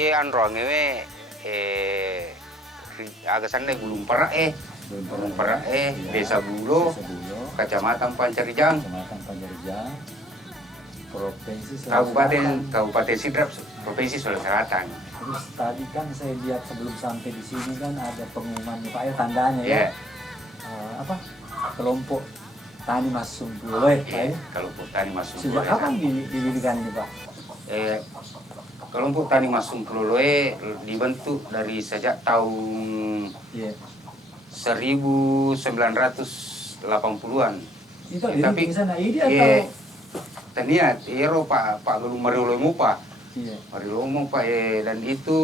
ye androang agak sandai Gulung Para Gulung Para Desa Bulo, Kecamatan Pancarijang, Kabupaten Sidrap, Provinsi Sulawesi Selatan. Terus tadi kan saya lihat sebelum sampai di sini kan ada pengumumannya Pak ya, tandanya ya. Kelompok Tani Mas Sumpuloe, Pak ya. Kelompok Tani Mas Sumpuloe. Sejak kapan didirikan ini, Pak? Kelompok Tani Mas Sumpuloe dibentuk dari sejak tahun 1980-an. Itu tapi di sana ide atau taniat Pak Gelung Mariolomo Pak. Mariolomo Pak dan itu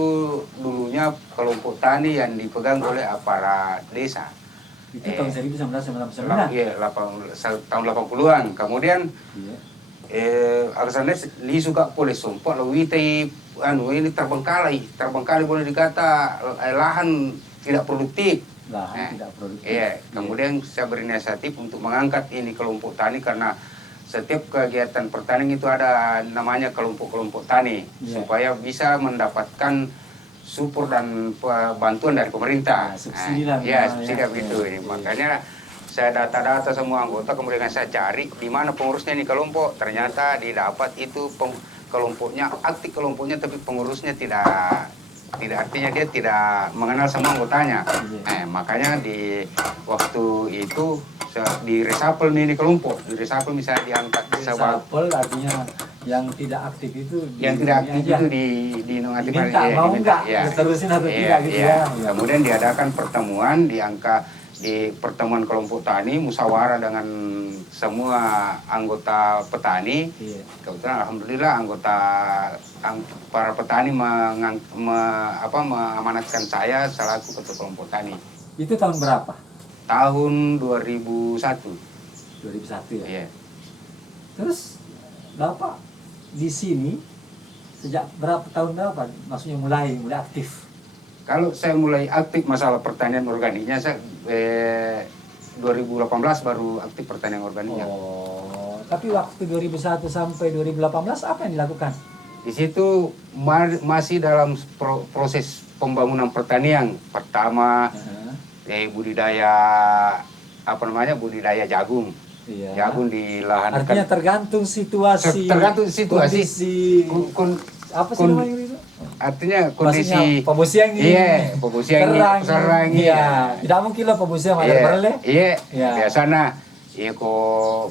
dulunya kelompok tani yang dipegang oleh aparat desa. Itu tahun 1999. Iya, tahun 80-an. Kemudian alasannya li suka boleh sumpah ini terbengkalai boleh dikata lahan tidak produktif. Tidak produktif. Iya, kemudian saya berinisiatif untuk mengangkat ini kelompok tani karena setiap kegiatan pertanian itu ada namanya kelompok-kelompok tani supaya bisa mendapatkan support dan bantuan dari pemerintah. Subsidi begitu. Makanya saya data-data semua anggota, kemudian saya cari di mana pengurusnya ini kelompok. Ternyata didapat itu kelompoknya aktif kelompoknya, tapi pengurusnya tidak artinya dia tidak mengenal semua anggotanya. Makanya di waktu itu di reshuffle nih kelompok, di reshuffle misalnya diangkat reshuffle artinya yang tidak aktif itu di nonaktifkan mau enggak terusin atau tidak gitu ya. Kemudian diadakan pertemuan di pertemuan kelompok tani musyawarah dengan semua anggota petani. Kebetulan alhamdulillah anggota para petani mengamanatkan saya selaku ketua kelompok tani. Itu tahun berapa? Tahun 2001. 2001 ya? Iya. Terus Bapak di sini sejak tahun berapa? Maksudnya mulai aktif? Kalau saya mulai aktif masalah pertanian organiknya, saya 2018 baru aktif pertanian organiknya. Oh, tapi waktu 2001 sampai 2018 apa yang dilakukan? Di situ masih dalam proses pembangunan pertanian. Pertama, budidaya jagung. Jagung di lahan. Artinya tergantung situasi. Artinya kondisi pembusian ini. serang. Tidak mungkin lah pembusian ada berle. Biasanya ko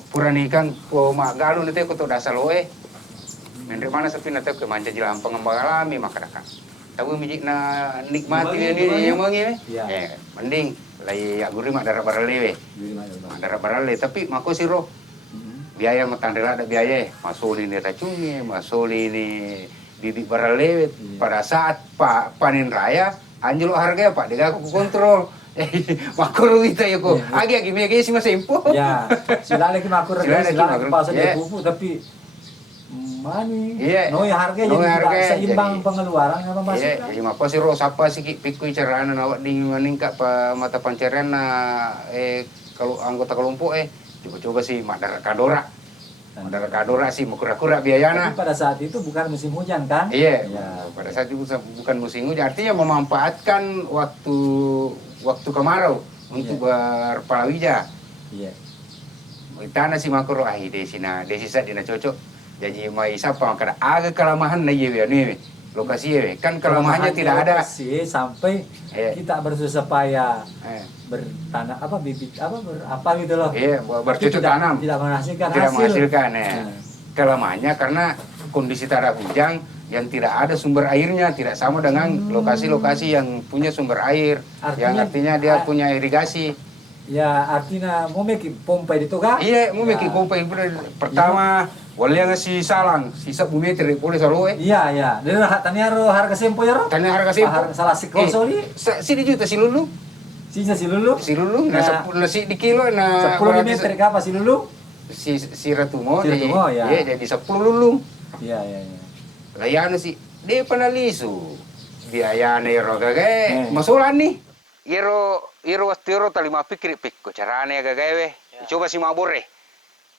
puran ikan ko magalun itu ko to dasaloe. Mendri mana sepi na ke manca jilang pengembangalami makadakan. Tahu mijik na nikmati ini yang mengi. Mending lai aguri mak darah barale darah barale tapi mako siro biaya matandela ada biaya masuli ini racunnya masuli ini bibit barale pada saat panen raya anjlo harga Pak diga aku kontrol makro kita ya ko agi mega sih masih impo sila lagi makro pas ada buku tapi mani noi harga jadi seimbang pengeluaran apa masuk jadi mako siro sapa sih pikui carana awak ding meningkat mata pencarian kalau anggota kelompok coba sih Madara Kadora sih kura-kura biayana. Tapi pada saat itu bukan musim hujan kan? Pada saat itu bukan musim hujan, artinya memanfaatkan waktu kemarau untuk berpalawija. Tanah si makro desi sa dina cocok. Jadi mai sapa kada agak kelamahan na nih lokasi kan kelamahannya tidak ada sampai kita bersusah payah bertanam bibit gitu loh. Bercocok tanam. Tidak menghasilkan Kelamahannya karena kondisi tanah hujan yang tidak ada sumber airnya tidak sama dengan lokasi-lokasi yang punya sumber air, yang artinya dia punya irigasi. Ya artinya mau bikin pompa itu kan? Mau bikin pompa pertama. Boleh ngasih salang, sisa bumi tidak boleh selalu Iya. Dan taniaro harga sempo ya ro? Taniaro harga sempo. Salah sikloso ni? Sini juta si lulu. Sisa si lulu? Si lulu, nasi di kilo 10 meter apa si lulu? Si ratumo. Jadi 10 lulu. Iya. Layano si, dia panalisu. Biaya ro kagak, masulan nih. Iro tali mapikir pikko carane kagak Coba si mabore.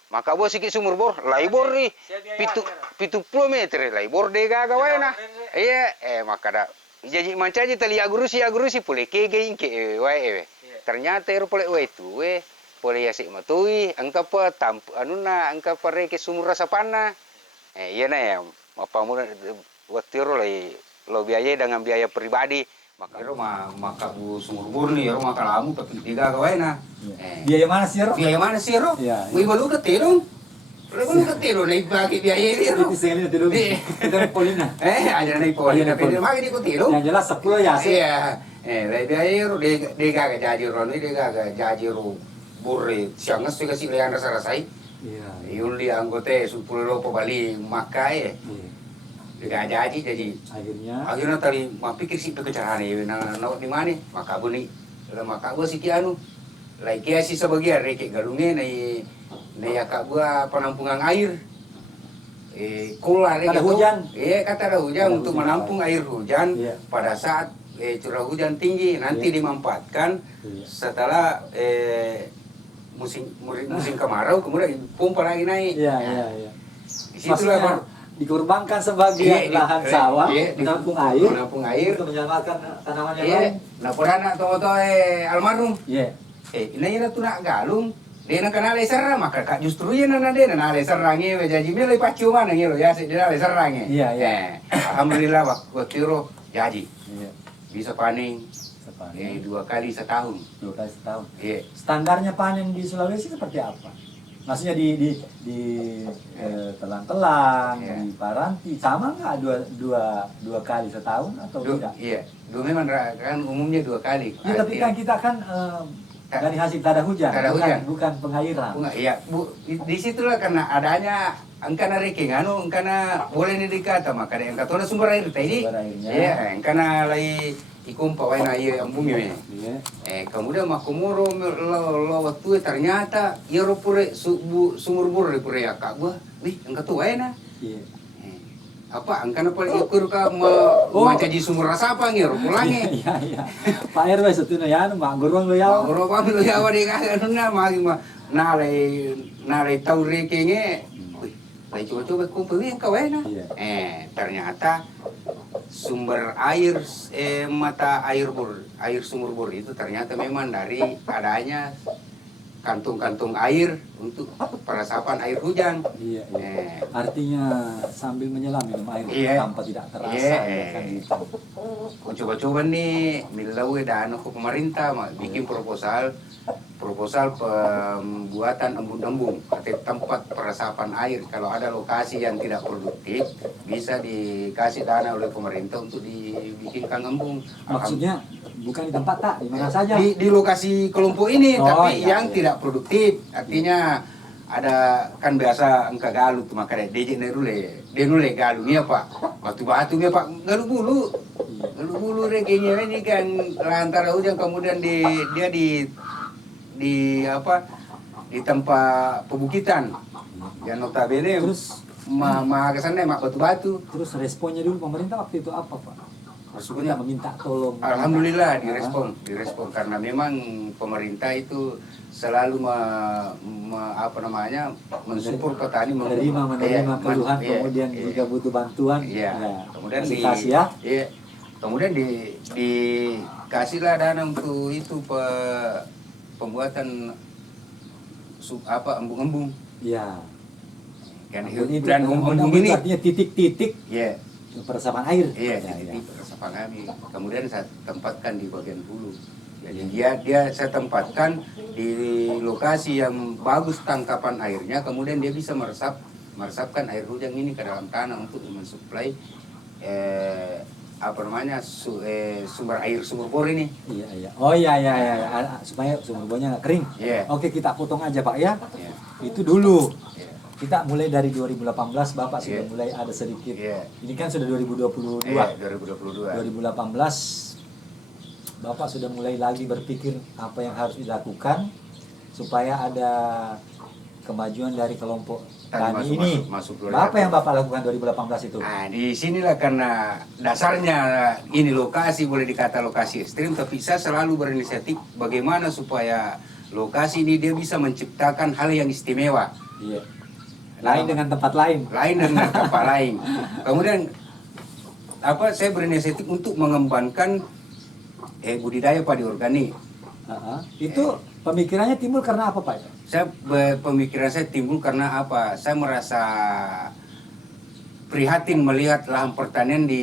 Maka bos sikit sumur bor, laibor nih, 70 meter laibor deh gaga wae na. Iya, maka dah jadi manca aja tali agurusi pole kege ingke wae. Ternyata pole wae tu pole yasik matui, angka pa anuna angka pa reke sumur rasa pana. Iya na ya, apa mula waktu lo biaya dengan biaya pribadi. Maka maka bu sumur bor nih, maka lamu tapi tiga gawe na. Biaya mana sih, Ro? Biaya mana sih, Ro? Iya. Wih, baru ketelong. Baru ketelong naik bagi biaya ini, Ro. Itu sekali telung. Kita naik polina. Ada naik polina, tapi magi di ketelong. Yang jelas 10 ya sih. Iya. Naik biaya, Ro. Dia gak jadi, Ro. Dia gak jadi, Ro. Bore, siangnya sih kasih lihat rasa-rasai. Iya. Yun li anggota 10 lopo bali makai. Dia jadi akhirnya tadi pikir sih pekerjaan ini na di mana maka buni maka gua sih kianu lagi sih sebagian reke galungnya nai akak gua penampungan air ada hujan kata ada hujan untuk menampung air hujan pada saat curah hujan tinggi nanti dimanfaatkan setelah musim kemarau kemudian pompa lagi naik disitulah dikorbankan sebagian lahan sawah, menampung air untuk menyelamatkan tanaman yang lain. Nah, pernah toto almarhum. Ini tu nak galung, dia nak kenal serang maka kak justru ya nana dia nak serangnya, jadi milih pacu mana gitu ya, dia nak serangnya. Alhamdulillah waktu itu jadi, bisa panen. 2 kali setahun. 2 kali setahun. Standarnya panen di Sulawesi seperti apa? Maksudnya di telang-telang, di Paranti, sama nggak dua kali setahun atau tidak? Iya, memang kan umumnya 2 kali. Ya, tapi kan kita kan dari hasil tada hujan, bukan pengairan. Iya, di situlah karena adanya angkana reke nganu, angkana boleh nih dikata maka yang katanya sumber air tadi. Iya, angkana lagi ikum pawai na iya ambungnya. Kemudian makumuro lo waktu ternyata iya pure sumur bor pure ya kak gua. Wih, angkat tuh na. Apa angkana pale ikur ka maca di sumur rasa apa ngiro pulange. Iya. Pak RW setuna ya mak gorong lo yawa. Gorong pa lo yawa de ka na magi ma nalai tau reke nge. Wih, lai coba-coba kumpul yang kawai na. Ternyata sumber air mata air sumur bor itu ternyata memang dari adanya kantung-kantung air untuk peresapan air hujan. Artinya sambil menyelam minum air tanpa tidak terasa. Coba-coba nih milau dana ke pemerintah bikin proposal pembuatan embung-embung atau tempat peresapan air. Kalau ada lokasi yang tidak produktif bisa dikasih dana oleh pemerintah untuk dibikinkan embung. Maksudnya bukan di tempat tak, di mana saja? Di lokasi kelompok ini, tapi yang tidak produktif. Artinya ada kan biasa engka galu tuh makanya DJ nule galu nih apa batu-batu nih pak galu bulu regenya ini kan antara hujan kemudian dia di tempat pebukitan yang notabene terus kesannya mak batu-batu. Terus responnya dulu pemerintah waktu itu apa pak? Responnya meminta tolong. Alhamdulillah direspon karena memang pemerintah itu selalu mensupport petani menerima keluhan kemudian jika butuh bantuan kemudian kemudian dikasihlah dana untuk itu pembuatan embung-embung. Dan embung ini artinya titik-titik peresapan air. Titik peresapan air. Kemudian saya tempatkan di bagian hulu. Jadi dia saya tempatkan di lokasi yang bagus tangkapan airnya, kemudian dia bisa meresapkan air hujan ini ke dalam tanah untuk mensuplai sumber air sumur bor ini. Supaya sumur bornya nggak kering. Oke, kita potong aja Pak ya. Itu dulu. Kita mulai dari 2018 Bapak sudah mulai ada sedikit. Ini kan sudah 2022. 2018 Bapak sudah mulai lagi berpikir apa yang harus dilakukan supaya ada kemajuan dari kelompok tani ini. Apa yang Bapak lakukan 2018 itu? Nah, di sinilah karena dasarnya ini lokasi boleh dikata lokasi ekstrim, tapi saya selalu berinisiatif bagaimana supaya lokasi ini dia bisa menciptakan hal yang istimewa. Iya. Lain dengan tempat lain. Lain dengan tempat lain. Kemudian saya berinisiatif untuk mengembangkan budidaya padi organik. Itu pemikirannya timbul karena apa, Pak? Pemikiran saya timbul karena apa? Saya merasa prihatin melihat lahan pertanian di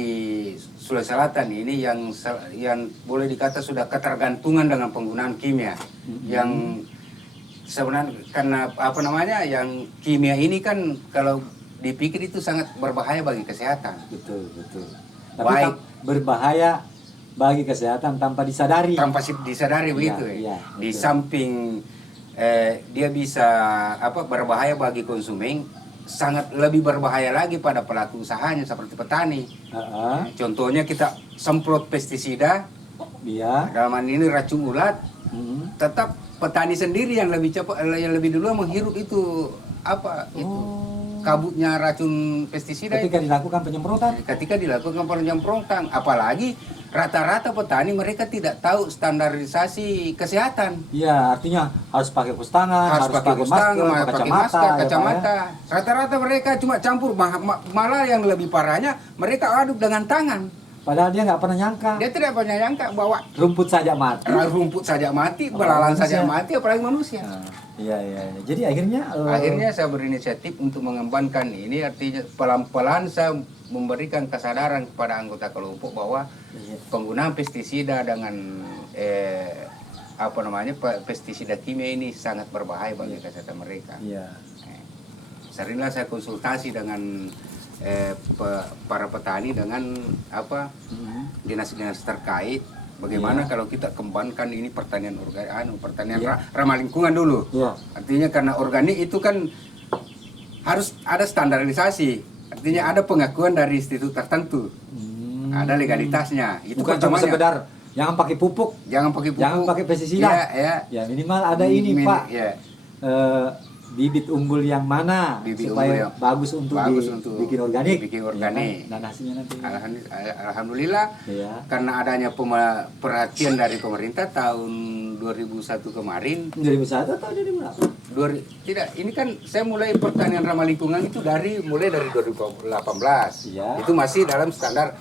Sulawesi Selatan ini yang boleh dikata sudah ketergantungan dengan penggunaan kimia. Yang sebenarnya karena yang kimia ini kan kalau dipikir itu sangat berbahaya bagi kesehatan. Betul. Tapi berbahaya bagi kesehatan tanpa disadari. Tanpa disadari begitu. Di samping dia bisa berbahaya bagi konsumen, sangat lebih berbahaya lagi pada pelaku usahanya seperti petani. Contohnya kita semprot pestisida, dalam hal ini racun ulat, tetap petani sendiri yang lebih cepat, yang lebih dulu menghirup itu kabutnya racun pestisida. Ketika dilakukan penyemprotan, apalagi rata-rata petani mereka tidak tahu standarisasi kesehatan. Iya, artinya harus pakai pus tangan, harus pakai masker, kacamata. Rata-rata mereka cuma campur, malah yang lebih parahnya mereka aduk dengan tangan. Padahal dia nggak pernah nyangka. Dia tidak pernah nyangka bahwa rumput saja mati, belalang saja mati, apalagi manusia. Iya. Jadi akhirnya saya berinisiatif untuk mengembangkan ini, artinya pelan-pelan saya memberikan kesadaran kepada anggota kelompok bahwa penggunaan pestisida dengan pestisida kimia ini sangat berbahaya bagi kesehatan mereka. Seringlah saya konsultasi dengan para petani dengan dinas-dinas terkait. Bagaimana kalau kita kembangkan ini pertanian ramah lingkungan dulu. Artinya karena organik itu kan harus ada standarisasi. Artinya ada pengakuan dari institut tertentu. Ada legalitasnya. Itu bukan cuma sekedar jangan pakai pupuk, jangan pakai pestisida. Ya minimal ada Pak. Bibit unggul yang mana supaya bagus untuk bikin organik. Dan hasilnya nanti. Alhamdulillah. Karena adanya perhatian dari pemerintah tahun 2001 kemarin. 2001 atau 2008? Tidak, ini kan saya mulai pertanian ramah lingkungan itu mulai dari 2018. Itu masih dalam standar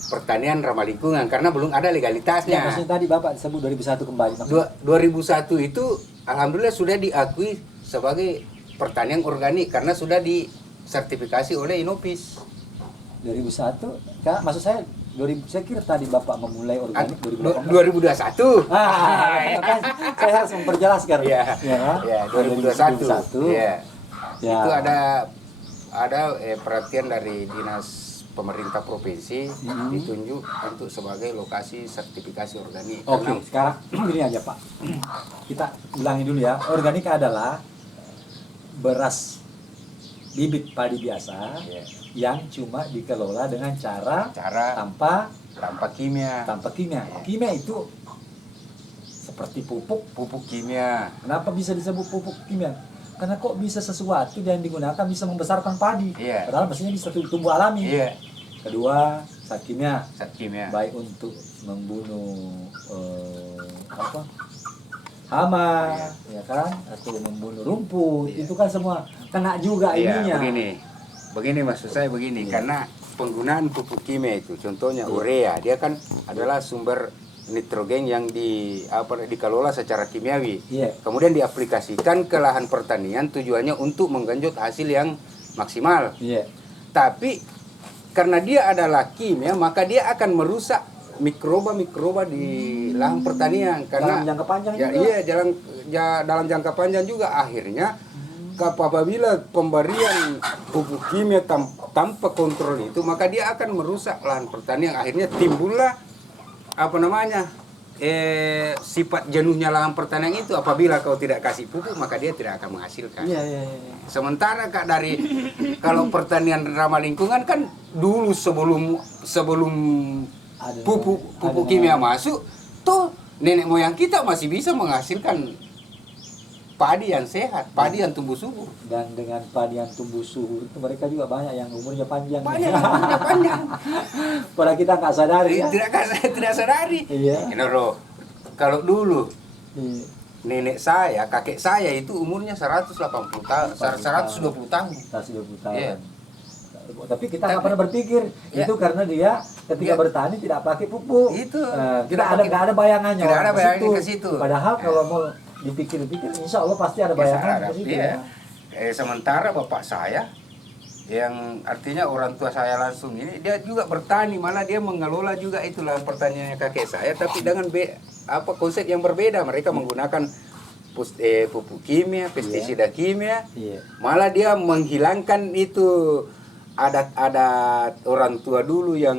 pertanian ramah lingkungan karena belum ada legalitasnya. Maksudnya tadi Bapak sebut 2001 kembali. 2001 itu alhamdulillah sudah diakui sebagai pertanian organik karena sudah disertifikasi oleh Inopis. 2001, maksud saya saya kira tadi Bapak memulai organik 2021. Saya harus memperjelaskan. 2021. Itu ada perhatian dari dinas pemerintah provinsi ditunjuk untuk sebagai lokasi sertifikasi organik. Sekarang gini aja Pak. Kita ulangi dulu ya. Organik adalah beras bibit padi biasa yang cuma dikelola dengan cara tanpa kimia. Kimia itu seperti pupuk kimia. Kenapa bisa disebut pupuk kimia? Karena kok bisa sesuatu yang digunakan bisa membesarkan padi. Padahal mestinya bisa tumbuh alami. Kedua, zat kimia. Baik untuk membunuh hama, ya kan, atau membunuh rumput, itu kan semua kena juga ininya. Begini maksud saya karena penggunaan pupuk kimia itu, contohnya urea, dia kan adalah sumber nitrogen yang dikelola secara kimiawi, kemudian diaplikasikan ke lahan pertanian tujuannya untuk menggenjot hasil yang maksimal. Tapi karena dia adalah kimia, maka dia akan merusak mikroba di lahan pertanian karena dalam jangka panjang dalam jangka panjang juga akhirnya apabila pemberian pupuk kimia tanpa kontrol itu maka dia akan merusak lahan pertanian, akhirnya timbullah sifat jenuhnya lahan pertanian itu. Apabila kau tidak kasih pupuk maka dia tidak akan menghasilkan. Sementara kalau pertanian ramah lingkungan kan dulu sebelum pupuk kimia masuk, tuh nenek moyang kita masih bisa menghasilkan padi yang sehat, padi yang tumbuh subur. Dan dengan padi yang tumbuh subur itu mereka juga banyak yang umurnya panjang. Padahal kita nggak sadari. Tidak sadari. Kalau dulu nenek saya, kakek saya itu umurnya 180 tahun, 120 tahun. 120 tahun. Iya. Tapi kita nggak pernah berpikir Ya. itu karena dia ketika Ya. bertani tidak pakai pupuk. Itu. Nggak ada bayangannya. Tidak ada ke bayangannya situ. ke situ. Padahal Ya. kalau mau dipikir-pikir, insya Allah pasti ada bayangan ke situ. Iya. Ya. Sementara bapak saya yang artinya orang tua saya langsung ini dia juga bertani, malah dia mengelola juga itulah pertaniannya kakek saya, tapi dengan konsep yang berbeda. Mereka menggunakan pupuk kimia, pestisida kimia. Iya. Malah dia menghilangkan itu adat-adat orang tua dulu yang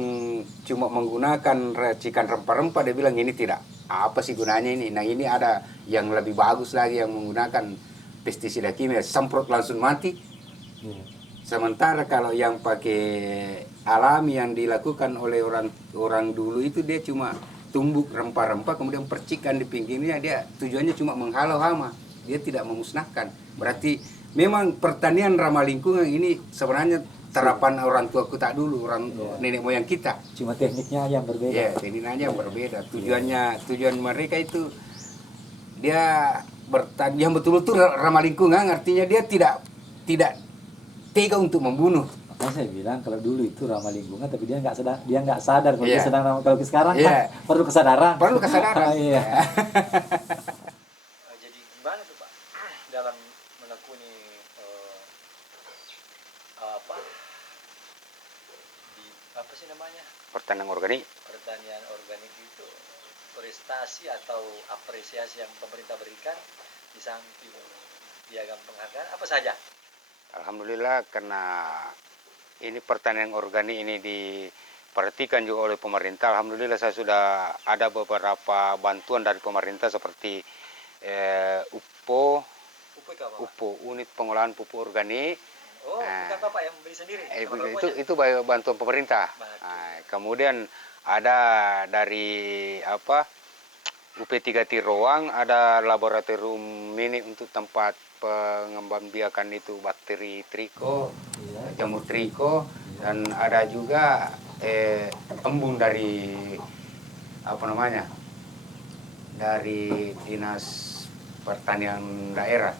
cuma menggunakan racikan rempah-rempah. Dia bilang ini tidak apa sih gunanya ini. Nah ini ada yang lebih bagus lagi yang menggunakan pestisida kimia, semprot langsung mati. Iya. Sementara kalau yang pakai alami yang dilakukan oleh orang dulu itu dia cuma tumbuk rempah-rempah kemudian percikan di pinggirnya, dia tujuannya cuma menghalau hama, dia tidak memusnahkan. Berarti memang pertanian ramah lingkungan ini sebenarnya terapan orang tua kita dulu, nenek moyang kita. Cuma tekniknya yang berbeda. Ya, tekniknya yang berbeda. Tujuan mereka itu dia bertani yang betul-betul ramah lingkungan, artinya dia tidak tega untuk membunuh. Makanya saya bilang kalau dulu itu ramah lingkungan, tapi dia nggak sadar kalau dia Yeah. sedang ramah. Kalau sekarang Yeah. kan perlu kesadaran. Perlu kesadaran. Iya. Jadi gimana tuh Pak dalam menekuni apa sih namanya, Pertanian organik. pertanian organik itu, prestasi atau apresiasi yang pemerintah berikan di samping piagam penghargaan apa saja? Alhamdulillah karena ini pertanian organik ini diperhatikan juga oleh pemerintah. Alhamdulillah saya sudah ada beberapa bantuan dari pemerintah seperti UPO, Pupuk itu apa, Pak? UPO, unit pengolahan pupuk organik. Oh, bukan Bapak yang beli sendiri? Itu bantuan pemerintah. Nah, kemudian ada dari UP3 Tiroang, ada laboratorium mini untuk tempat pengembangbiakan itu bakteri triko, jamur triko, dan ada juga embung dari dari Dinas Pertanian Daerah.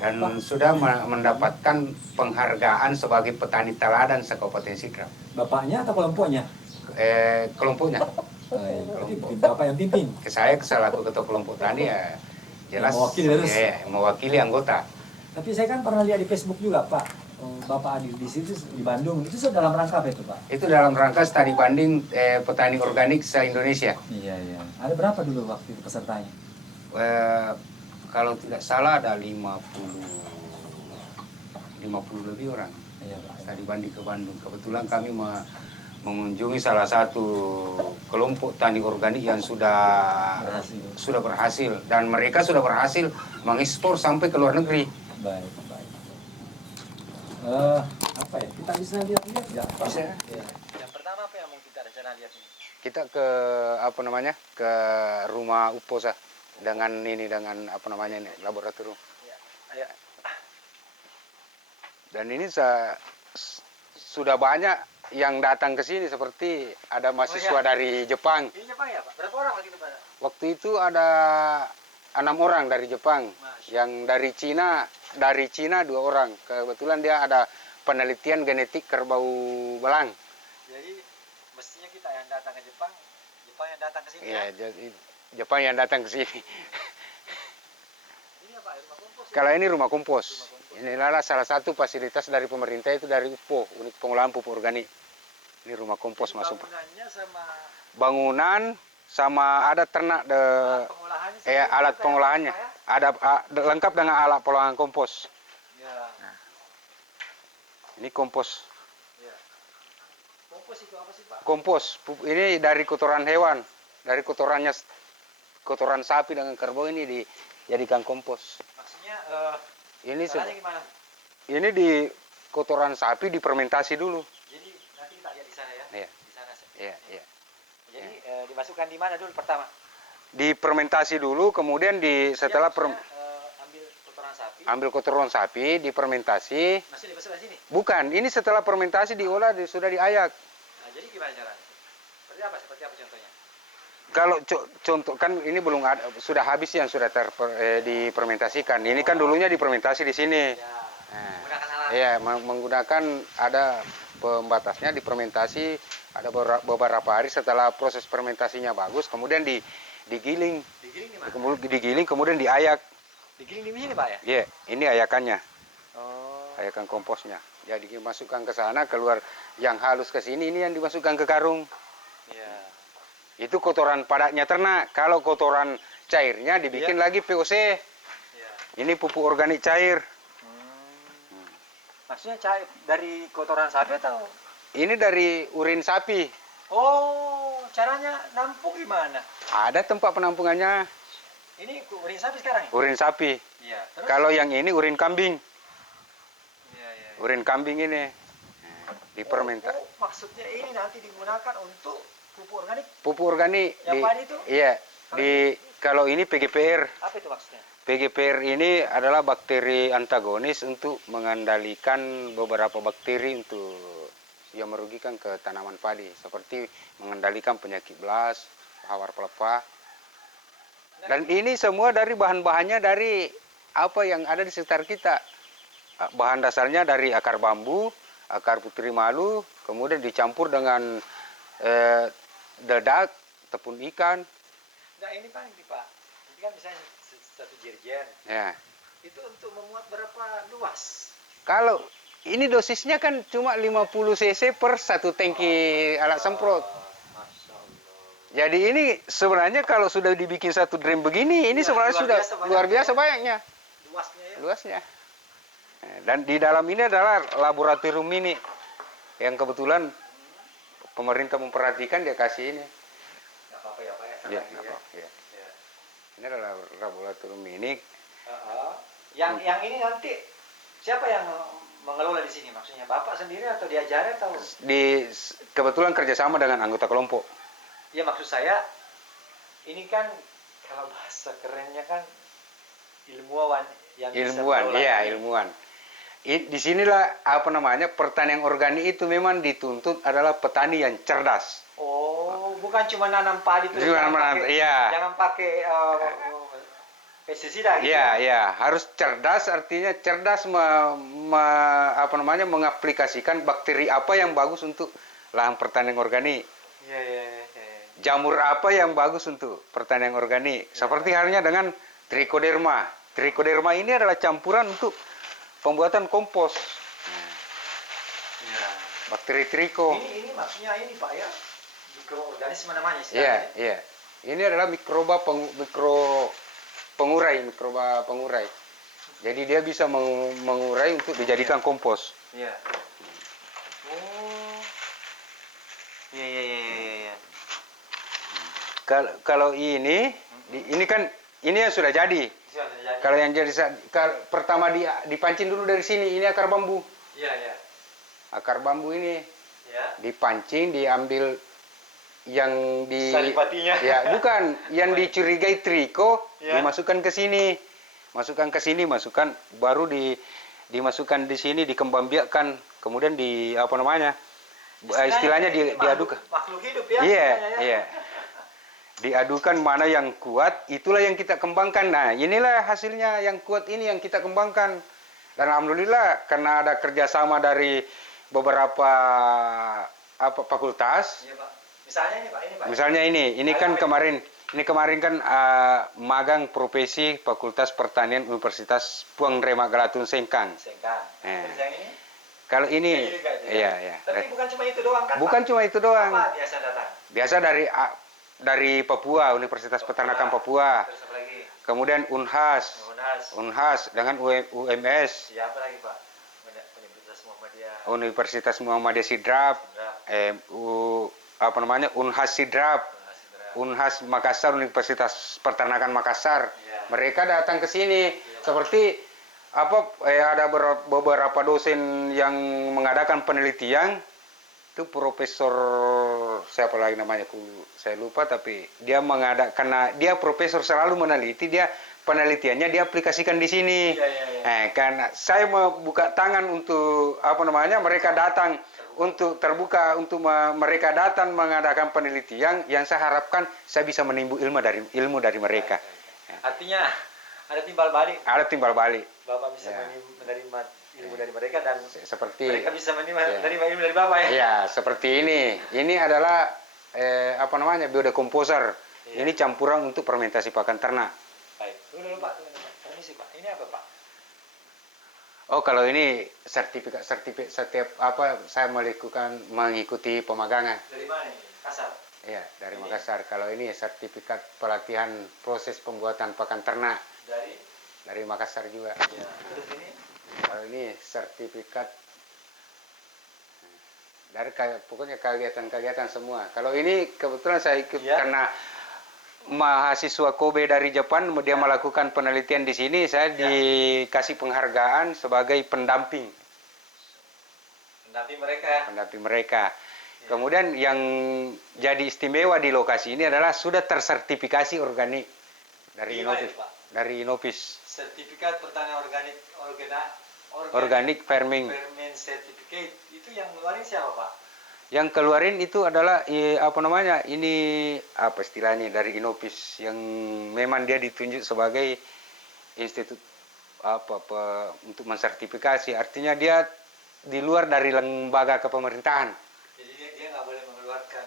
Dan sudah mendapatkan penghargaan sebagai petani teladan se-Kabupaten Sidrap. Bapaknya atau kelompoknya? Kelompoknya. Bapak yang pimpin. Saya selaku ketua kelompok tani ya jelas mewakili anggota. Tapi saya kan pernah lihat di Facebook juga Pak, Bapak hadir di situ di Bandung. Itu dalam rangka apa itu Pak? Itu dalam rangka studi banding petani organik se-Indonesia. Iya. Ada berapa dulu waktu itu pesertanya? Kalau tidak salah ada 50 lebih orang. Iya Pak. Studi banding ke Bandung. Kebetulan kami mengunjungi salah satu kelompok tani organik yang sudah berhasil dan mereka sudah berhasil mengekspor sampai ke luar negeri. Baik. Kita bisa lihat-lihat ya? Bisa. Ya. Yang pertama apa yang mau kita rencana lihat ini? Kita ke ke rumah UPO dengan laboratorium. Ya. Ayo. Dan ini sudah banyak yang datang ke sini, seperti ada mahasiswa dari Jepang. Ini Jepang ya Pak? Berapa orang waktu itu Pak? Waktu itu ada 6 orang dari Jepang. Yang dari Cina 2 orang. Kebetulan dia ada penelitian genetik kerbau belang. Jadi mestinya kita yang datang ke Jepang yang datang ke sini. Iya, Jepang yang datang ke sini. Ini apa? Rumah kompos? Kalau ini rumah kompos. Inilah salah satu fasilitas dari pemerintah itu dari UPO, unit pengolahan pupuk organik. Ini rumah kompos masuk. Bangunannya sama bangunan sama ada ternak alat pengolahannya. Ada lengkap dengan alat pengolahan kompos. Ya. Nah. Ini kompos. Ya. Kompos itu apa sih Pak? Kompos ini dari kotoran hewan, dari kotoran sapi dengan kerbau ini dijadikan kompos. Maksudnya gimana? Ini di kotoran sapi difermentasi dulu. Jadi nanti kita lihat di sana ya. Iya. Di sana. Iya. Jadi dimasukkan di mana dulu pertama? Difermentasi dulu, kemudian setelah ambil kotoran sapi, difermentasi. Masih dimasukkan sini? Bukan, ini setelah fermentasi diolah sudah diayak. Nah, jadi gimana caranya? Seperti apa contohnya? kalau contoh kan ini belum ada, sudah habis yang sudah difermentasikan. Ini kan dulunya difermentasi di sini. Ya, Nah, menggunakan alat. iya, menggunakan ada pembatasnya difermentasi, ada beberapa hari setelah proses fermentasinya bagus, kemudian digiling, Digiling di mana? digiling kemudian diayak. Digiling di sini, Pak ya? Iya, ini ayakannya, Oh. ayakan komposnya. Jadi dimasukkan ke sana, keluar yang halus ke sini, ini yang dimasukkan ke karung. Iya. Itu kotoran padatnya ternak. Kalau kotoran cairnya dibikin lagi POC. Iya. Ini pupuk organik cair. Maksudnya cair dari kotoran sapi atau? Ini dari urin sapi. Oh, caranya nampung gimana? Ada tempat penampungannya Ini urin sapi sekarang ya? urin sapi. Iya. Terus? Kalau yang ini urin kambing. Iya, iya. Urin kambing ini difermentasi. Oh, maksudnya ini nanti digunakan untuk pupuk organik. Pupuk organik. Yang padi itu? Iya. Kalau ini PGPR. Apa itu maksudnya? PGPR ini adalah bakteri antagonis untuk mengendalikan beberapa bakteri untuk yang merugikan ke tanaman padi, seperti mengendalikan penyakit blas, hawar pelepah. Dan ini semua dari bahan-bahannya dari apa yang ada di sekitar kita. Bahan dasarnya dari akar bambu, akar putri malu, kemudian dicampur dengan dedak, tepung ikan. Nah ini Pak, ini kan misalnya satu jerigen. Ya. Itu untuk memuat berapa luas? Kalau ini dosisnya kan cuma 50 cc per satu tangki alat semprot. Masya Allah. Jadi ini sebenarnya kalau sudah dibikin satu drum begini, ini Ya, sebenarnya sudah luar biasa banyaknya. Luasnya ya? Luasnya. Dan di dalam ini adalah laboratorium mini yang kebetulan pemerintah memperhatikan, dia kasih ini. Nggak apa-apa ya Pak ya? Ya, Lagi apa, ya. Ya. Ini adalah laboratorium mini. Yang ini nanti siapa yang mengelola di sini? Maksudnya Bapak sendiri atau diajari atau? Kebetulan kerjasama dengan anggota kelompok. Ya maksud saya ini kan kalau bahasa kerennya kan ilmuwan yang bisa Ilmuwan, mengelola iya ini. ilmuwan. Disinilah apa namanya, pertanian organik itu memang dituntut adalah petani yang cerdas. Oh, bukan cuma nanam padi terus Jangan iya. jangan pakai pestisida gitu. Iya, iya, harus cerdas, artinya cerdas apa namanya, mengaplikasikan bakteri apa yang bagus untuk lahan pertanian organik. Iya, iya, iya. Jamur apa yang bagus untuk pertanian organik. Seperti halnya dengan trichoderma. Trichoderma ini adalah campuran untuk pembuatan kompos. Iya. Bakteri tricho. Ini maksudnya ini Pak ya, mikroorganisme namanya sih. Iya, iya. Ini adalah mikroba pengurai, mikroba pengurai. Jadi dia bisa mengurai untuk dijadikan kompos. Iya. Oh. Iya, iya, iya, iya, iya. Kalau ini kan ini yang sudah jadi. Kalau yang jadi pertama dipancing dulu dari sini, ini akar bambu. Iya, iya. Akar bambu ini Ya. dipancing, diambil yang Saripatinya. ya bukan yang dicurigai triko, Ya. dimasukkan ke sini, masukkan baru dimasukkan di sini, dikembangbiakkan, kemudian apa namanya, istilahnya diaduk. Makhluk hidup ya. Iya, istilahnya ya. iya. Diadukan mana yang kuat, itulah yang kita kembangkan. Nah, inilah hasilnya yang kuat ini yang kita kembangkan. Dan alhamdulillah karena ada kerjasama dari beberapa fakultas. Iya, Pak. Misalnya ini Pak, ini Pak. Misalnya ini kan kemarin kan magang profesi Fakultas Pertanian Universitas Puang Rema Galatun Sengkang. Sengkang. Terus yang ini? Kalau ini, Ini juga, iya, iya. Tapi bukan cuma itu doang kan? Bukan Pak? cuma itu doang. Apa biasa datang? Biasa dari Papua, Universitas Peternakan Papua. Terus apa lagi? Kemudian Unhas dengan UMS, Siapa lagi Pak? Universitas Muhammadiyah. Universitas Muhammadiyah Sidrap, apa namanya, Unhas Sidrap, Unhas Makassar, Universitas Peternakan Makassar. Ya. Mereka datang ke sini seperti ada beberapa dosen yang mengadakan penelitian. Itu profesor siapa lagi namanya, saya lupa, tapi dia karena dia profesor selalu meneliti, dia penelitiannya dia aplikasikan di sini. Iya. Karena saya mau buka tangan untuk apa namanya, mereka datang untuk terbuka untuk mereka datang mengadakan penelitian yang saya harapkan saya bisa menimbu ilmu dari mereka. Artinya ada timbal balik. Ada timbal balik. Bapak bisa menerima ilmu dari mereka dan seperti mereka bisa menerima ilmu dari Bapak ya. Iya, seperti ini. Ini adalah apa namanya? Biodecomposer. Ini campuran untuk fermentasi pakan ternak. Baik. Dulu Pak, permisi Pak. Ini apa Pak? Oh, kalau ini sertifikat setiap apa saya mengikuti pemagangan. Dari mana ini? Kasar. Iya, dari Makassar. Kalau ini sertifikat pelatihan proses pembuatan pakan ternak. Dari Makassar juga. Ya. Terus ini? Kalau ini sertifikat dari pokoknya kegiatan-kegiatan semua. Kalau ini kebetulan saya ikut karena mahasiswa Kobe dari Jepang dia melakukan penelitian di sini, saya dikasih penghargaan sebagai pendamping mereka. Kemudian yang jadi istimewa di lokasi ini adalah sudah tersertifikasi organik dari Inofis. Sertifikat pertanian organik farming certificate itu yang ngeluarin siapa Pak? Yang keluarin itu adalah apa namanya? Ini apa istilahnya dari Inofis yang memang dia ditunjuk sebagai institut untuk mensertifikasi. Artinya dia di luar dari lembaga kepemerintahan. Jadi dia nggak boleh mengeluarkan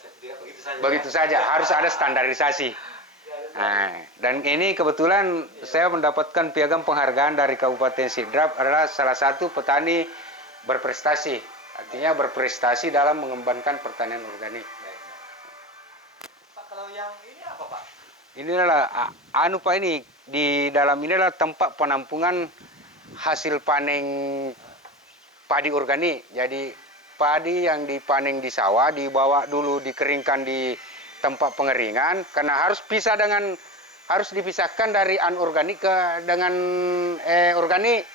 sertifikat begitu saja. Begitu saja, harus ada standarisasi. Nah, dan ini kebetulan saya mendapatkan piagam penghargaan dari Kabupaten Sidrap adalah salah satu petani berprestasi. Artinya berprestasi dalam mengembangkan pertanian organik. Pak, kalau yang ini apa Pak? Ini adalah Pak, ini di dalam ini adalah tempat penampungan hasil panen padi organik. Jadi padi yang dipanen di sawah dibawa dulu dikeringkan di tempat pengeringan karena harus dipisahkan dari anorganik dengan organik.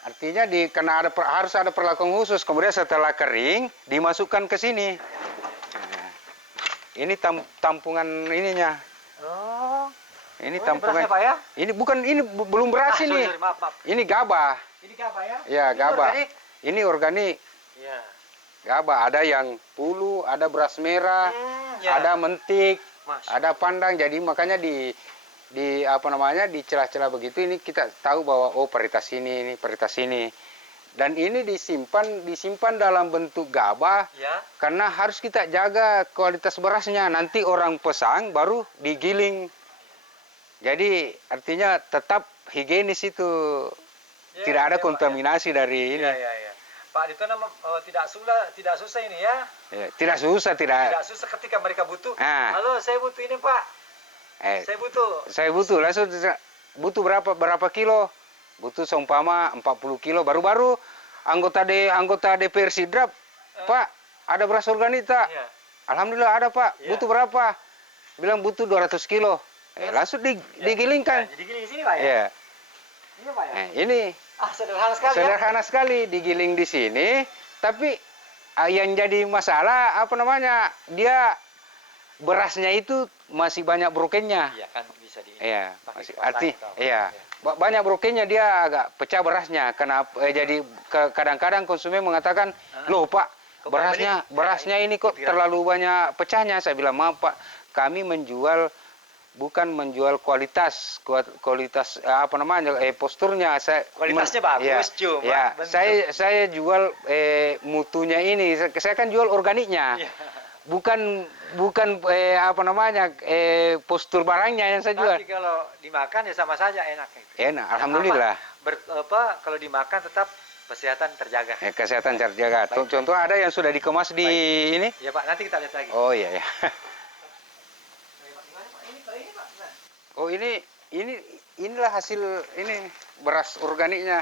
Artinya karena harus ada perlakuan khusus. Kemudian setelah kering dimasukkan ke sini. Nah, ini tampungan ininya. Oh. Ini tampungan. Pak ya? Ini belum beras ini. Sorry, maaf. Ini gabah. Ini gabah ya? Ya, gabah. Ini organik. Iya. Gabah ada yang pulu, ada beras merah, ada mentik, ada pandang. Jadi makanya di apa namanya di celah-celah begitu ini kita tahu bahwa paritas ini paritas ini. Dan ini disimpan dalam bentuk gabah karena harus kita jaga kualitas berasnya. Nanti orang pesan baru digiling. Jadi artinya tetap higienis itu. Tidak ada kontaminasi dari ini. Iya. Pak, itu tidak susah ini ya. Tidak susah ketika mereka butuh. Halo, saya butuh ini Pak. Saya butuh langsung butuh berapa kilo? Butuh seumpama 40 kilo. Baru-baru anggota DPR Sidrap, Pak, ada beras organik tak? Iya. Alhamdulillah ada Pak. Butuh berapa? Bilang butuh 200 kilo. Langsung digilingkan. Jadi giling di sini Pak ya? Iya. Ini Pak ya? Ini sederhana sekali. Sederhana sekali digiling di sini, tapi yang jadi masalah apa namanya? Dia berasnya itu masih banyak brokennya. Iya kan bisa di. Iya, banyak brokennya, dia agak pecah berasnya. Kenapa? Jadi kadang-kadang konsumen mengatakan, "Loh, Pak, berasnya ini kok terlalu banyak pecahnya." Saya bilang, "Maaf, Pak, kami bukan menjual kualitas apa namanya posturnya. Kualitasnya bagus cuma saya jual mutunya ini. Saya kan jual organiknya. Bukan apa namanya postur barangnya yang saya jual. Tapi kalau dimakan ya sama saja enak. Enak, alhamdulillah. Kalau dimakan tetap kesehatan terjaga. Kesehatan terjaga. Contoh ada yang sudah dikemas di ini. Ya Pak, nanti kita lihat lagi. Oh iya ya. Oh inilah hasil ini beras organiknya.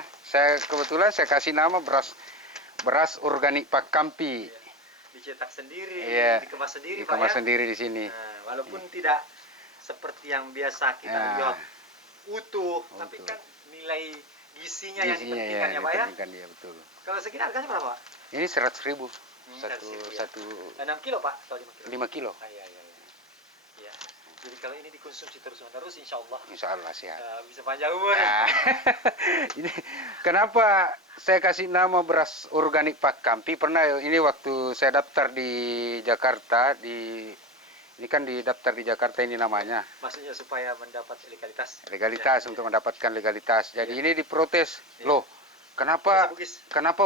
Kebetulan saya kasih nama beras organik Pak Kampi. Dicetak sendiri, dikemas sendiri di sini. Nah, walaupun tidak seperti yang biasa kita jual utuh, tapi kan nilai gizinya yang dipentingkan ya Pak ya. Ya, betul. Kalau segini harganya berapa Pak? Ini 100.000. 6 kilo Pak atau 5 kilo? 5 kilo. Iya. Jadi kalau ini dikonsumsi terus-menerus, insya Allah sehat. Bisa panjang umur. Ini kenapa saya kasih nama beras organik Pak Kampi. Pernah ini waktu saya daftar di Jakarta, ini kan di daftar di Jakarta ini namanya. Maksudnya supaya mendapat legalitas. Legalitas Ya, untuk ya. mendapatkan legalitas. Jadi Ya. ini diprotes. Ya. Loh, kenapa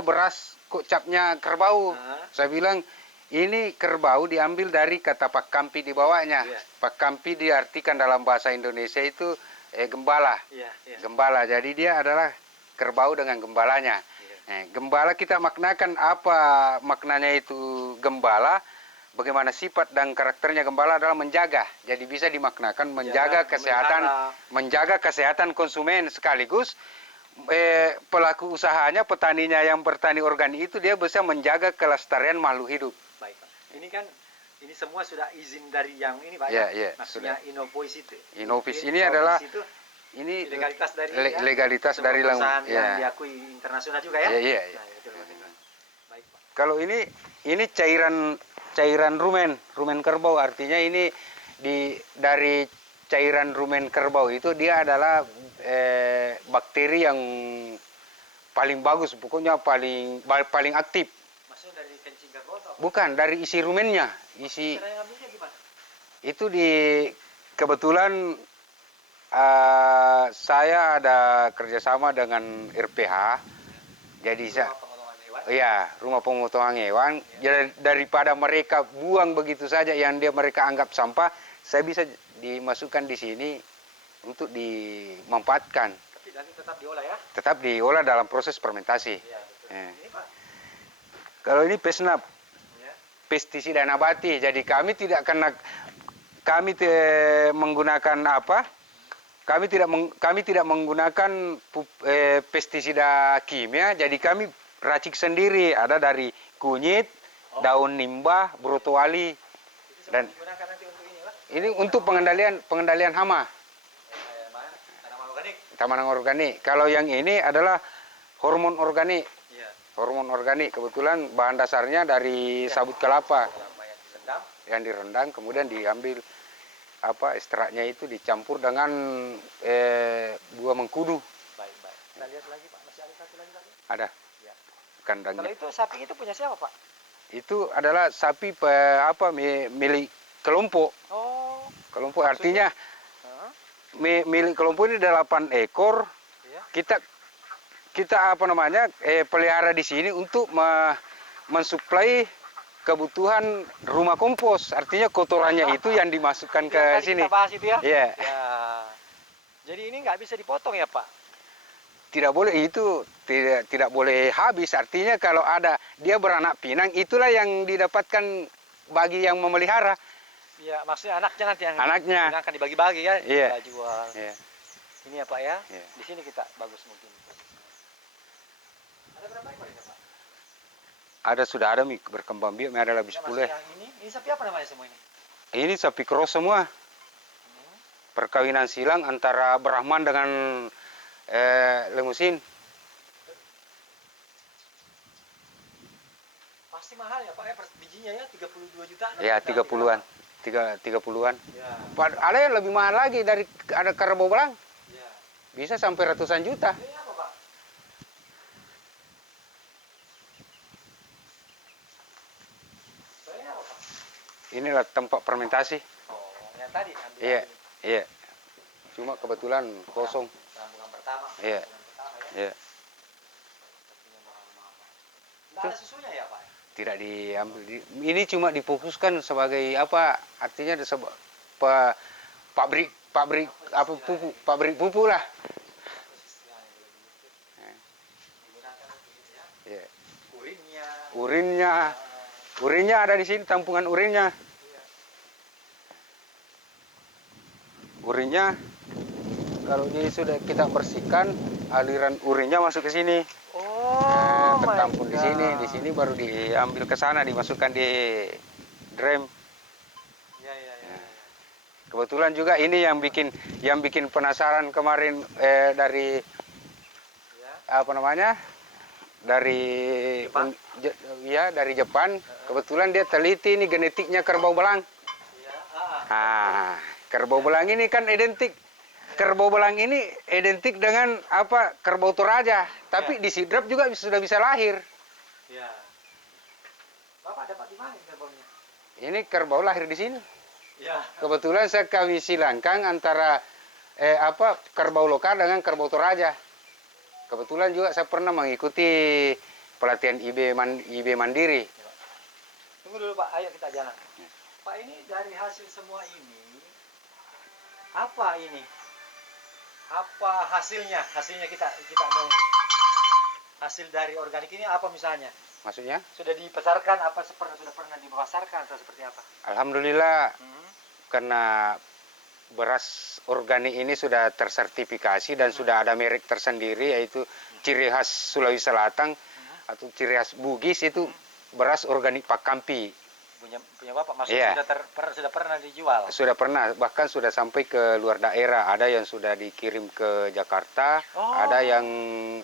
beras kok capnya kerbau? Saya bilang ini kerbau diambil dari kata Pak Kampi di bawahnya. Ya. Pak Kampi diartikan dalam bahasa Indonesia itu gembala. Ya, ya. Gembala. Jadi dia adalah kerbau dengan gembalanya. Gembala kita maknakan apa maknanya itu gembala, bagaimana sifat dan karakternya gembala adalah menjaga. Jadi bisa dimaknakan menjaga kesehatan konsumen sekaligus pelaku usahanya, petaninya yang bertani organik itu dia bisa menjaga kelestarian makhluk hidup. Baik, Pak. Ini semua sudah izin dari yang ini, Pak. Maksudnya Innovoice itu. Innovoice ini adalah ini legalitas dari legalitas dari perusahaan yang diakui internasional juga ya. Iya. Nah, betul. Baik, Pak. Kalau ini cairan rumen kerbau, artinya ini dari cairan rumen kerbau itu dia adalah bakteri yang paling bagus, pokoknya paling aktif. Maksudnya dari kencing kerbau atau apa? Bukan, dari isi rumennya. Cara ngambilnya gimana? Itu kebetulan saya ada kerjasama dengan RPH, jadi rumah pemotongan hewan. Jadi daripada mereka buang begitu saja yang mereka anggap sampah, saya bisa dimasukkan di sini untuk dimanfaatkan. Tapi nanti tetap diolah ya? Tetap diolah dalam proses fermentasi. Iya, betul. Ini, Pak? Kalau ini pesnap, pestisida nabati. Jadi kami tidak menggunakan apa? Kami tidak menggunakan pestisida kimia, jadi kami racik sendiri, ada dari kunyit, daun nimbah, brotowali, dan Digunakan nanti untuk ini, Pak? ini untuk pengendalian hama. Tanaman organik. Tanaman organik. Kalau yang ini adalah hormon organik. Iya. Hormon organik kebetulan bahan dasarnya dari sabut kelapa yang direndam, kemudian diambil ekstraknya itu dicampur dengan buah mengkudu. Baik. Kita lihat lagi, Pak. Masih ada satu lagi, Pak? Ada. Ya. Kandangnya. Kalau itu sapi itu punya siapa, Pak? Itu adalah sapi milik kelompok. Oh. Kelompok artinya milik kelompok ini 8 ekor. Ya. Kita pelihara di sini untuk mensuplai kebutuhan rumah kompos, artinya kotorannya itu yang dimasukkan ke sini. Kita bahas itu ya? Iya. Ya. Jadi ini nggak bisa dipotong ya, Pak? Tidak boleh, itu tidak boleh habis, artinya kalau ada dia beranak pinang, itulah yang didapatkan bagi yang memelihara. Ya, maksudnya anaknya nanti yang anaknya akan dibagi-bagi ya, Iya. kita jual. Iya. Ini ya, Pak ya? Iya. Di sini kita bagus mungkin. Ada berapa ekor ini, Pak? Sudah ada berkembang biak, ada lebih 10. Yang ini sapi apa namanya semua ini? Ini sapi cross semua. Perkawinan silang antara Brahman dengan Lemusin. Pasti mahal ya, Pak ya, per bijinya ya 32 juta. Ya, 30-an. 30-an. Ya. Ada yang lebih mahal lagi dari ada kerbau belang. Ya. Bisa sampai ratusan juta. Ini apa, Pak? Ini apa, Pak? Inilah tempat fermentasi. Oh, yang tadi ambil. Iya. Cuma kebetulan kosong. Rambungan pertama. Iya. Iya. Nggak ada susunya ya, Pak? Tidak diambil. Ini cuma difokuskan sebagai artinya pabrik pupuk lah. Ya. Urinnya ada di sini, tampungan urinnya. Urinnya kalau dia sudah kita bersihkan, aliran urinnya masuk ke sini. Oh, tertampung di sini baru diambil ke sana, dimasukkan di drum. Ya. Kebetulan juga ini yang bikin penasaran kemarin dari dari Jepang? Dari Jepang. Kebetulan dia teliti ini genetiknya kerbau belang. Ya. Kerbau belang ini kan identik Kerbau belang ini identik dengan apa? Kerbau Toraja, tapi di Sidrap juga sudah bisa lahir. Iya. Bapak dapat di mana kerbaunya? Ini kerbau lahir di sini. Iya. Kebetulan saya kawin silangkang antara kerbau lokal dengan kerbau Toraja. Kebetulan juga saya pernah mengikuti pelatihan IB Mandiri. Tunggu dulu Pak, ayo kita jalan. Pak, ini dari hasil semua ini, apa ini? Apa hasilnya? Hasilnya kita mau. Hasil dari organik ini apa misalnya? Maksudnya? Sudah dipasarkan, sudah pernah dipasarkan atau seperti apa? Alhamdulillah, karena beras organik ini sudah tersertifikasi dan sudah ada merek tersendiri, yaitu ciri khas Sulawesi Selatan atau ciri khas Bugis, itu beras organik Pak Kampi. Punya Bapak, maksudnya sudah pernah dijual? Sudah pernah, bahkan sudah sampai ke luar daerah. Ada yang sudah dikirim ke Jakarta, ada yang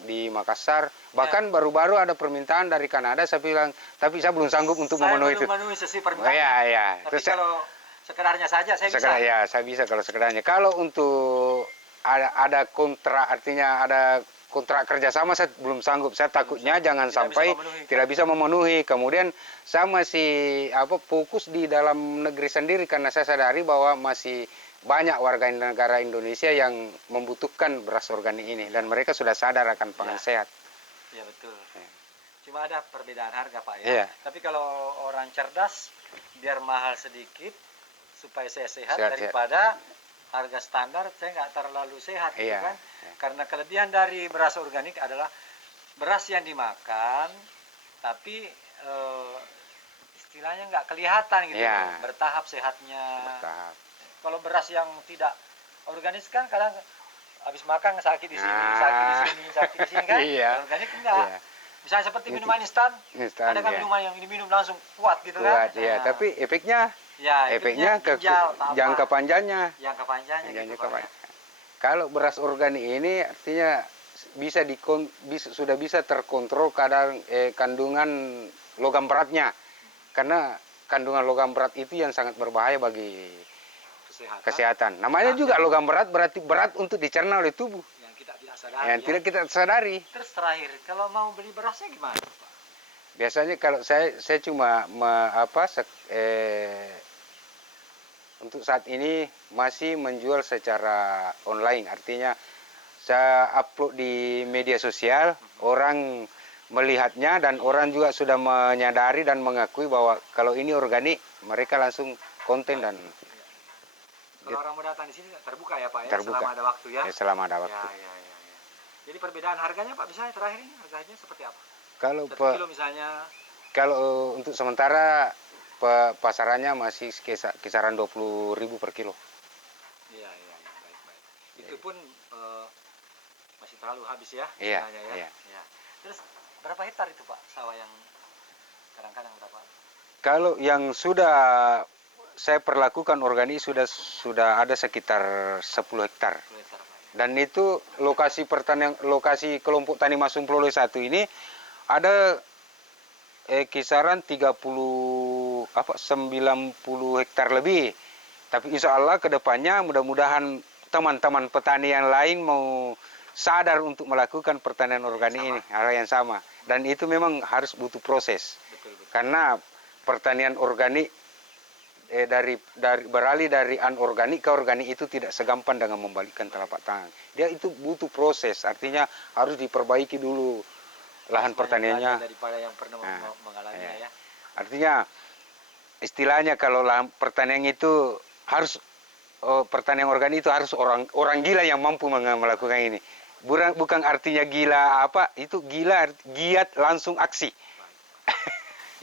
di Makassar. Bahkan baru-baru ada permintaan dari Kanada, saya bilang, tapi saya belum sanggup untuk memenuhi itu. Memenuhi sesuai permintaan. Iya. Tapi kalau sekedarnya saja saya bisa. Ya, saya bisa kalau sekedarnya. Kalau untuk ada kontrak, artinya ada kontrak kerjasama, saya belum sanggup. Saya takutnya jangan sampai tidak bisa memenuhi. Kemudian saya masih fokus di dalam negeri sendiri, karena saya sadari bahwa masih banyak warga negara Indonesia yang membutuhkan beras organik ini, dan mereka sudah sadar akan pangan sehat. Iya betul. Cuma ada perbedaan harga Pak ya. Iya. Tapi kalau orang cerdas, biar mahal sedikit supaya saya sehat daripada harga standar saya nggak terlalu sehat, gitu kan? Karena kelebihan dari beras organik adalah beras yang dimakan, tapi istilahnya nggak kelihatan gitu, bertahap sehatnya. Kalau beras yang tidak organik kan kadang habis makan sakit di sini, sakit di sini kan? Organik enggak. Misalnya seperti minuman instan, ada kan minuman yang diminum langsung kuat gitu kan? Iya, tapi efeknya ke jangka panjangnya. Kalau beras organik ini artinya sudah bisa terkontrol kandungan logam beratnya, karena kandungan logam berat itu yang sangat berbahaya bagi kesehatan. Namanya juga logam berat, berarti berat untuk dicerna oleh tubuh. Yang tidak kita sadari. Terus terakhir, kalau mau beli berasnya gimana, Pak? Biasanya kalau saya cuma untuk saat ini masih menjual secara online, artinya saya upload di media sosial, orang melihatnya dan orang juga sudah menyadari dan mengakui bahwa kalau ini organik, mereka langsung konten dan kalau orang mau datang di sini terbuka ya Pak ya, terbuka. Selama ada waktu ya. Selama ada waktu. Ya. Jadi perbedaan harganya Pak, misalnya terakhir ini harganya seperti apa? Kalau kilo misalnya. Kalau untuk sementara pasarannya masih kisaran 20.000 per kilo. Iya, baik. Itu pun masih terlalu habis ya? Iya. Terus berapa hektar itu Pak sawah yang kadang-kadang berapa? Kalau yang sudah saya perlakukan organik sudah ada sekitar 10 hektar. Dan itu lokasi kelompok tani Masung Ploloi 1 ini ada kisaran 90 hektar lebih. Tapi insya Allah kedepannya mudah-mudahan teman-teman petani yang lain mau sadar untuk melakukan pertanian organik ini, hal yang sama. Dan itu memang harus butuh proses. Betul. Karena pertanian organik beralih dari anorganik ke organik itu tidak segampang dengan membalikkan telapak tangan. Dia itu butuh proses, artinya harus diperbaiki dulu lahan pertaniannya. Daripada yang pernah mengalaminya ya. Artinya istilahnya kalau lahan pertanian itu harus pertanian organik itu harus orang gila yang mampu melakukan ini. Bukan artinya gila itu gila giat langsung aksi.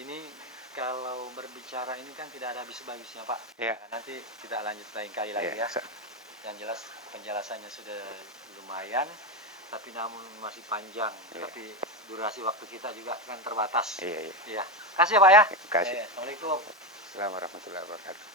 Ini kalau berbicara ini kan tidak ada habis-habisnya Pak. Ya. Nanti kita lanjut lain kali lagi ya. Yang jelas penjelasannya sudah lumayan, tapi namun masih panjang. Tapi durasi waktu kita juga kan terbatas. Iya. Kasih ya Pak ya. Kasih. Assalamualaikum. Assalamualaikum warahmatullahi wabarakatuh.